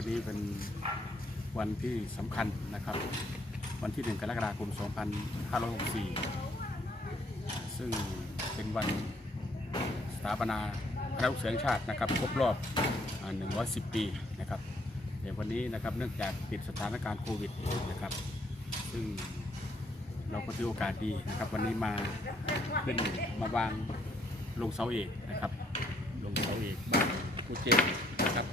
วันนี้เป็นวันที่สำคัญนะครับ วันที่ 1 กรกฎาคม 2564 ซึ่งเป็นวันสถาปนาคณะลูกเสือแห่งชาตินะครับครบรอบ 110 ปีนะครับในวันนี้นะครับเนื่องจากปิดสถานการณ์โควิดนะครับ ซึ่งเราก็ถือโอกาสดีนะครับ วันนี้มาขึ้นมาวางลงเสาเอกนะครับ ลงเสาเอกบ้านกูเจนะครับ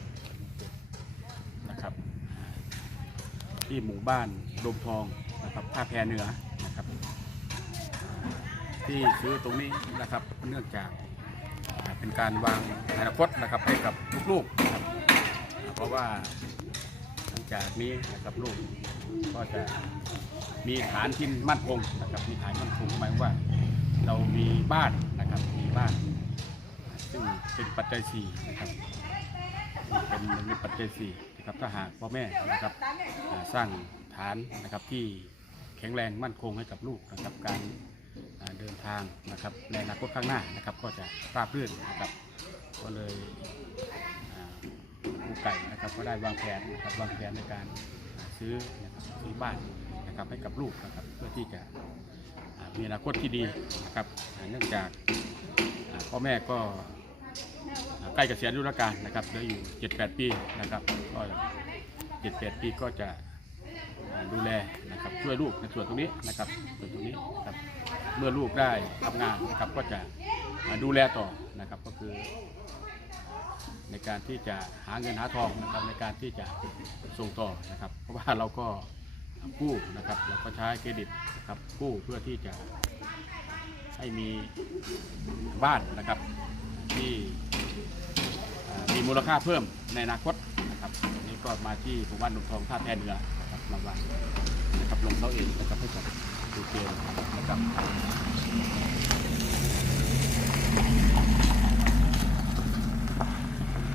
ที่หมู่บ้านดมทองนะครับท่าแพเหนือนะครับ ที่ซื้อตรงนี้นะครับเนื่องจากเป็นการวางอนาคตนะครับให้กับลูกๆนะครับเพราะว่าหลังจากนี้นะครับลูกก็จะมีฐานที่มั่นคงนะครับมีฐานมั่นคงหมายวามว่า เรามีบ้านนะครับมีบ้าน ซึ่งเป็นปัจจัยสี่นะครับ เป็นนิปัจจัยสี่นะครับถ้าหากพ่อแม่นะครับอ่าสร้างฐานนะครับที่แข็งแรงมั่นคงให้กับลูกนะครับการอ่าเดินทางนะครับในอนาคตข้างหน้านะครับก็จะราบรื่นนะครับก็เลยอ่าครูไก่นะครับก็ได้วางแผนนะครับวางแผนในการอ่าซื้อนะครับซื้อบ้านนะครับให้กับลูกนะครับเพื่อที่จะอ่ามีอนาคตที่ดีนะครับอ่าเนื่องจาก อ่าพ่อแม่ก็ ใกล้เกษียณอายุราชการนะครับเหลืออยู่7-8ปีนะครับก็7-8ปีก็จะดูแลนะครับช่วยลูกในส่วนตรงนี้นะครับส่วนตรงนี้ครับเมื่อลูกได้ทำงานนะครับก็จะดูแลต่อนะครับก็คือ ในการที่จะหาเงินหาทองนะครับในการที่จะส่งต่อนะครับ เพราะว่าเราก็กู้นะครับเราก็ใช้เครดิตนะครับกู้เพื่อที่จะให้มีบ้านนะครับ ที่มีมูลค่าเพิ่มในอนาคตนะครับนนี้ก็มาที่หมู่บ้านดงทองท่าแพเหนือนะครับมาวางนะครับลงเขาเองนะครับให้กับดูเกมนะครับ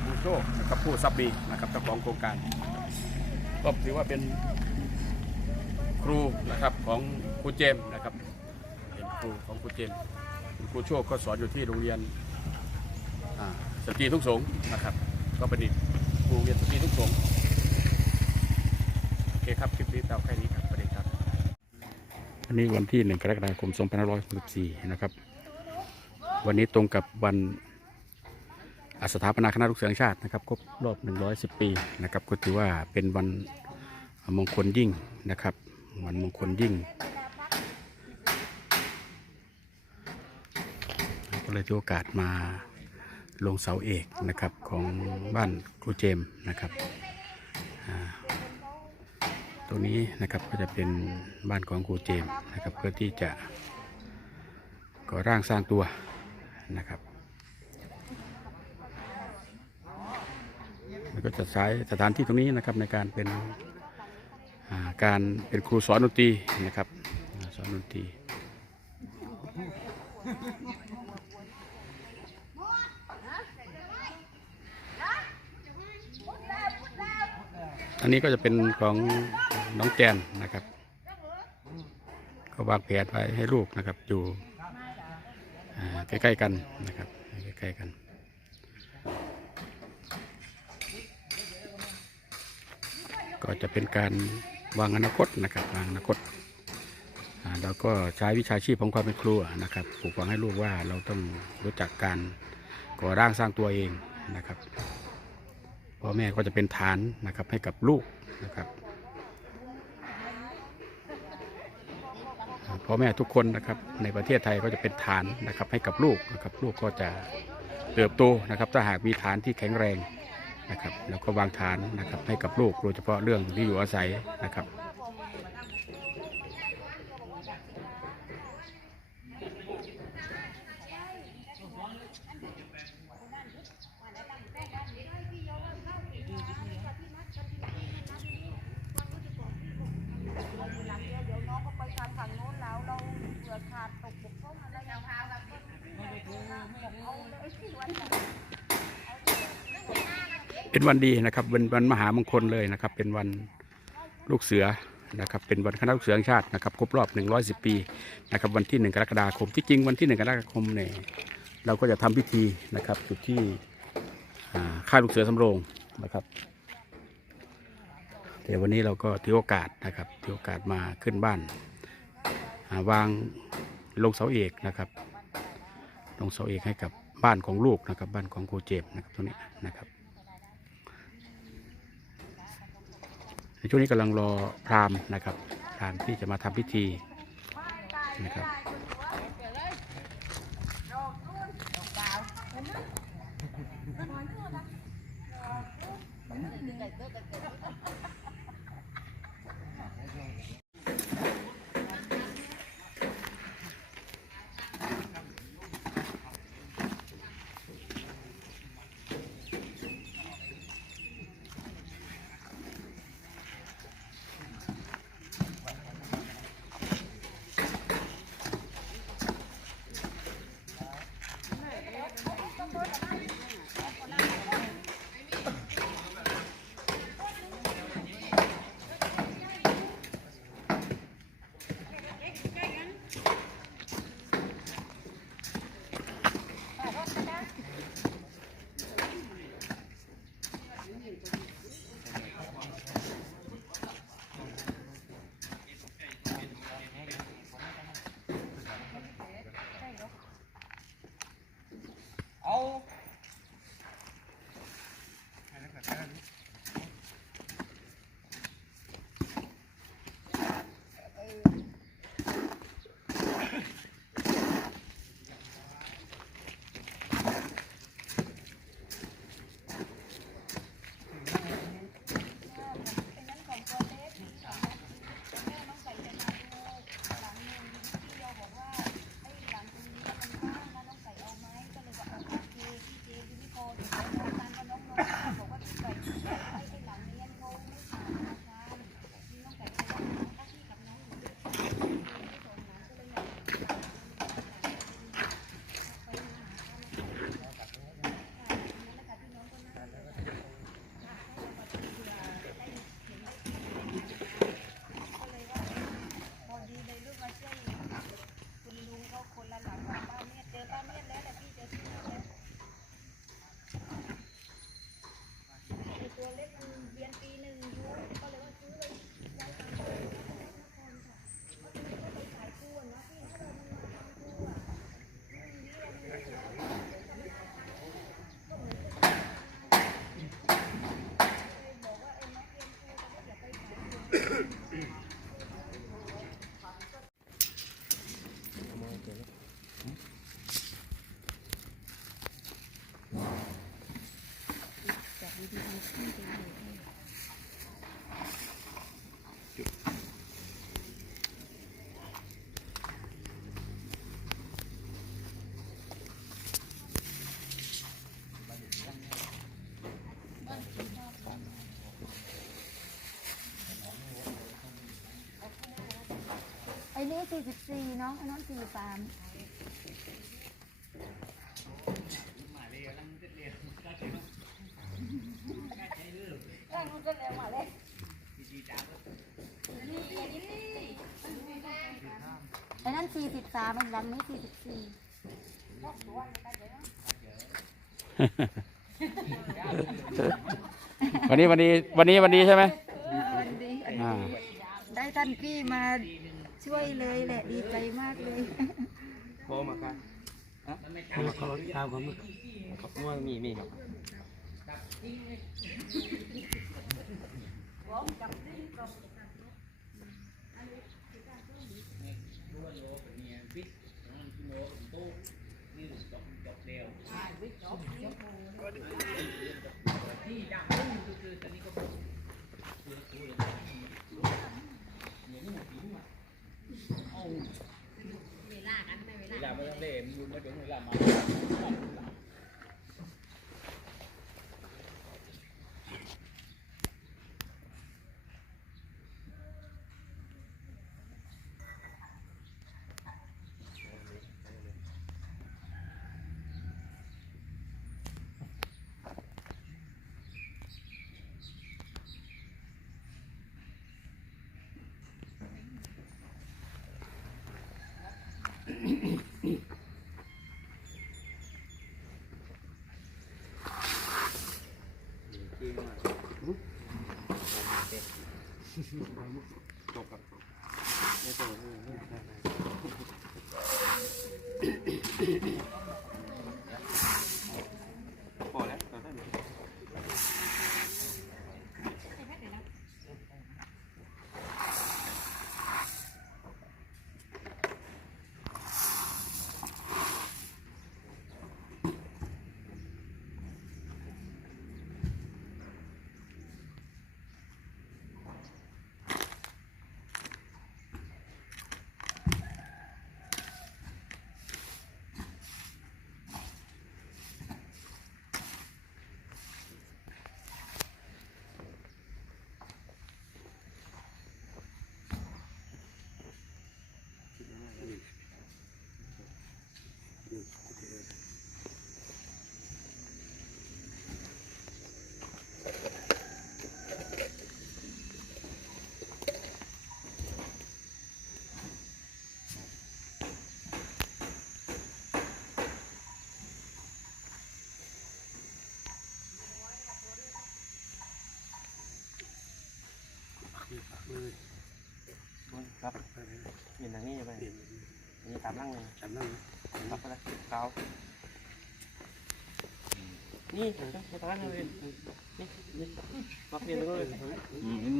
ผู้โชคนะครับผู้ซับบีนะครับเจ้าของโครงการก็ถือว่าเป็นครูนะครับของครูเจมส์นะครับเป็นครูของครูเจมส์ครูโชคก็สอนอยู่ที่โรงเรียน สตรีทุกสงนะครับ ก็เป็นอีกครูเรียนสตรีทุกสงโอเคครับคลิปนี้เตาแค่นี้ครับสวัสดีครับวันนี้วันที่1กรกฎาคม2564นะครับ วันนี้ตรงกับวันอาสถาปนาคณะลูกเสือแห่งชาตินะครับครบรอบ 110 ปีนะครับก็ถือว่าเป็นวันมงคลยิ่งนะครับ วันมงคลยิ่งก็เลยถือโอกาสมา ลงเสาเอกนะครับของบ้านครูเจมนะครับตรงนี้นะครับก็จะเป็นบ้านของครูเจมนะครับเพื่อที่จะก่อร่างสร้างตัวนะครับก็จะใช้สถานที่ตรงนี้นะครับในการเป็นาการเป็นครูสอนดนตรีนะครับสอนดนตรี อันนี้ก็จะเป็นของน้องแจนนะครับ ก็วางแผนไว้ให้ลูกนะครับ อยู่ใกล้ๆกันนะครับใกล้ๆกันก็จะเป็นการวางอนาคตนะครับวางอนาคตเราก็ใช้วิชาชีพของความเป็นครูนะครับปลูกฝังให้ลูกว่าเราต้องรู้จักการก่อร่างสร้างตัวเองนะครับ พ่อแม่ก็จะเป็นฐานนะครับให้กับลูกนะครับพ่อแม่ทุกคนนะครับในประเทศไทยก็จะเป็นฐานนะครับให้กับลูกนะครับลูกก็จะเติบโตนะครับถ้าหากมีฐานที่แข็งแรงนะครับแล้วก็วางฐานนะครับให้กับลูกโดยเฉพาะเรื่องที่อยู่อาศัยนะครับ เป็นวันดีนะครับเป็นวันมหามงคลเลยนะครับ เป็นวันลูกเสือนะครับ เป็นวันคณะลูกเสือแห่งชาตินะครับครบรอบ 110 ปีนะครับวันที่ 1 กรกฎาคมที่จริงวันที่ 1 กรกฎาคมเนี่ยเราก็จะทำพิธีนะครับจุดที่อ่าค่ายลูกเสือสำโรงนะครับเดี๋ยววันนี้เราก็ถือโอกาสนะครับถือโอกาสมาขึ้นบ้านาวางลงเสาเอกนะครับ ลงเสาเอกให้กับบ้านของลูกนะครับ บ้านของโคเจมนะครับตรงนี้นะครับ ในช่วงนี้กำลังรอพราหมณ์นะครับพราหมณ์ที่จะมาทำพิธีนะครับ อ้นี่สี่สิบสี่น้องไอ้น้องสี่สามไอ้นั่นสี่สิบสามไอ้หลังนี้สี่สิบสี่วันนี้วันนี้วันนี้วันนี้ใช่ไหมวันนี้อ่าได้ท่านพี่มา ช่วยเลยแหละดีใจมากเลยเขาเขาตามความมือครับว่ามีมีครับ เเห็นทางนี้ไปมีตามนั่งเลยจำนั่งรับไปเลยเกานี่จะทานเลยนี่นี่มาเปลี่ยนเลยอืมมึง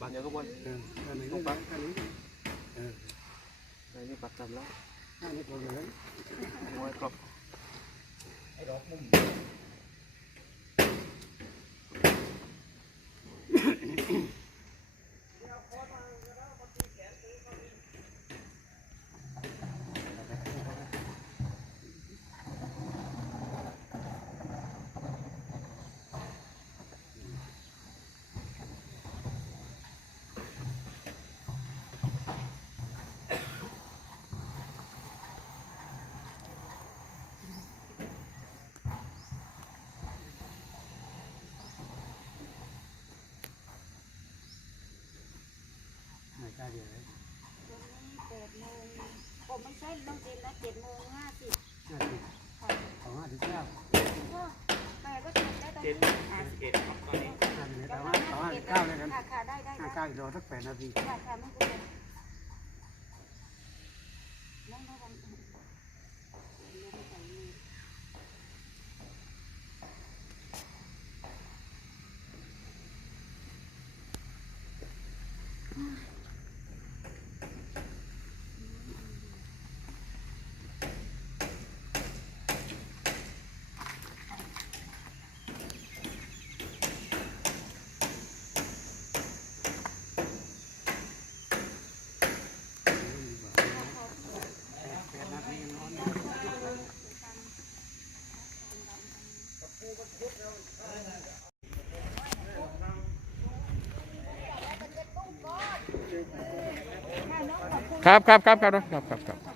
บัตรเดียวก็บนเอออันนี้ต้องปักอันนี้เออในนี่ปัดจำแล้วอันนี้ตัวเหลืองมวยครบไม่กล้าเดียวเลย ตรงนี้แปดโมงผมไม่ใช่ต้องเต็มนะเจ็ดโมงห้าสิบ ห้าสิบ ค่ะ สองห้าสิบเก้า ก็แปดก็ เจ็ดได้ตอนนี้อะเอ็ดครับตอนนี้ห้าสิบแต่ว่าสองห้าสิบเก้าเลยกันค่ะค่ะได้ได้ห้าได้เก้าอีกรอสักแปดนาที ค่ะค่ะไม่เป็นไรนั่งได้กันค่ะน้องขอบ ครับครับครับครับครับครับ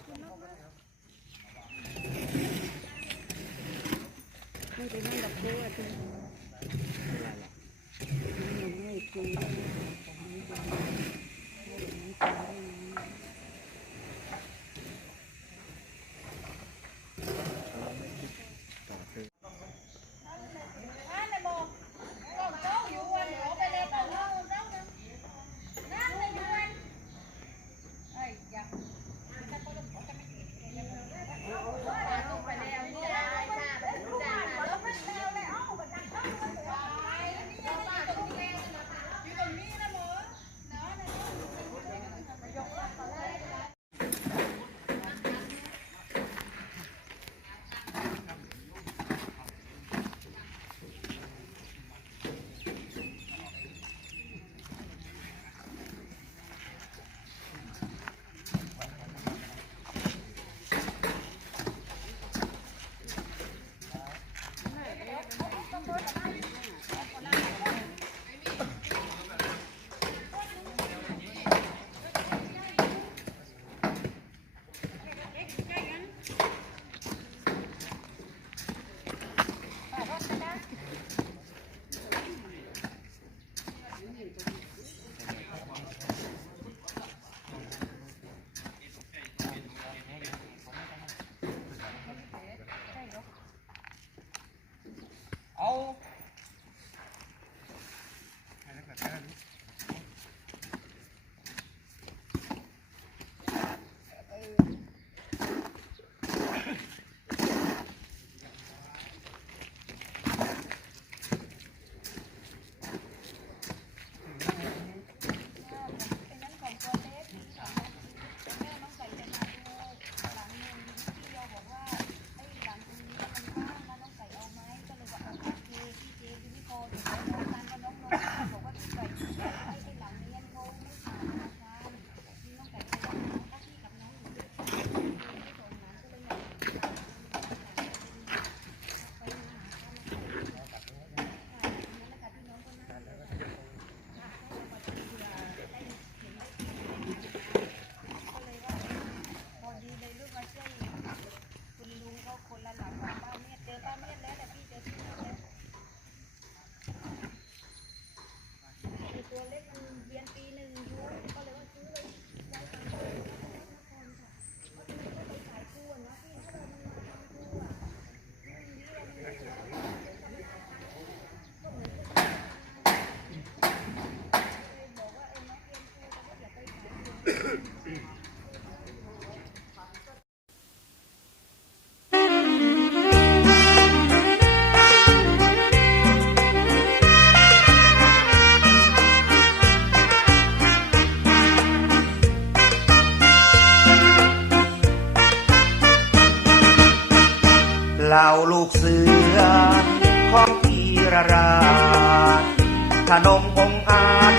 ขนมองอาจ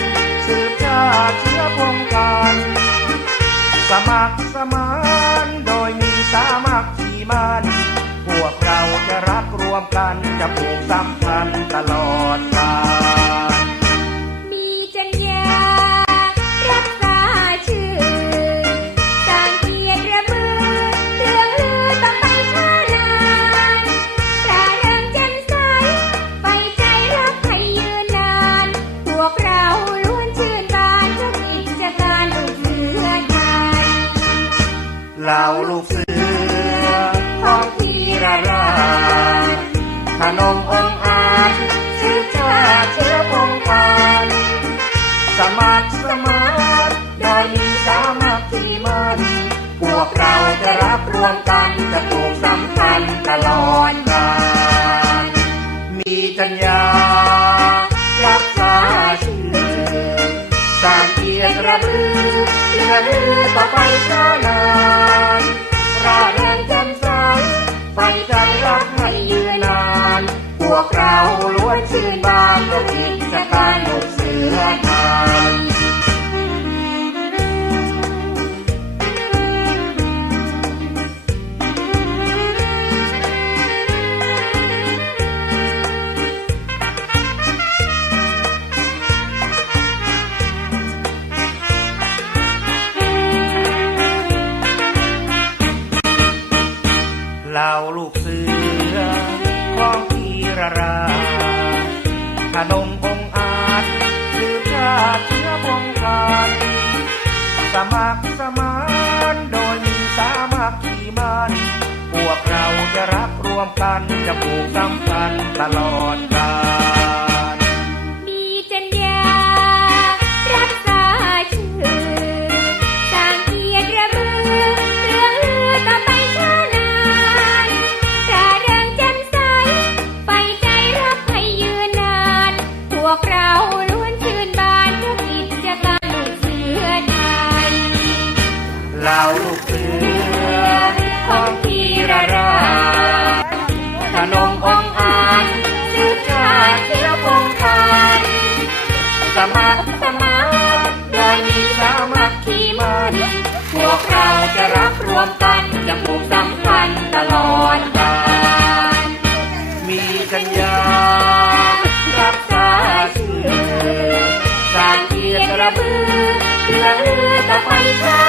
สืบชาติเชื้อพงการ สมัครสมานโดยมีสามัคคีมันพวกเราจะรักรวมกันจะผูกสัมพันธ์ตลอด ขนมองอาจสืบชาเชื้อพงพันสมัครสมานโดยมีสามัคคีมันพวกเราจะรักรวมกันจะผูกสัมพันธ์ตลอดกาลมีจัญญารักษาชื่อสร้างเกียรติระบือเลือลือต่อไปช้านานรา เราล้วนชื่นบานด้วยกิจการลูกเสือไท จะผูกสัมพันธ์ตลอดกาล น พวกเราจะรับรวมกันจะผูกสัมพันธ์ตลอดกาลมีสัญญารักษาชื่อสารเกียรติระเบือเพื่อลือตะไปช้า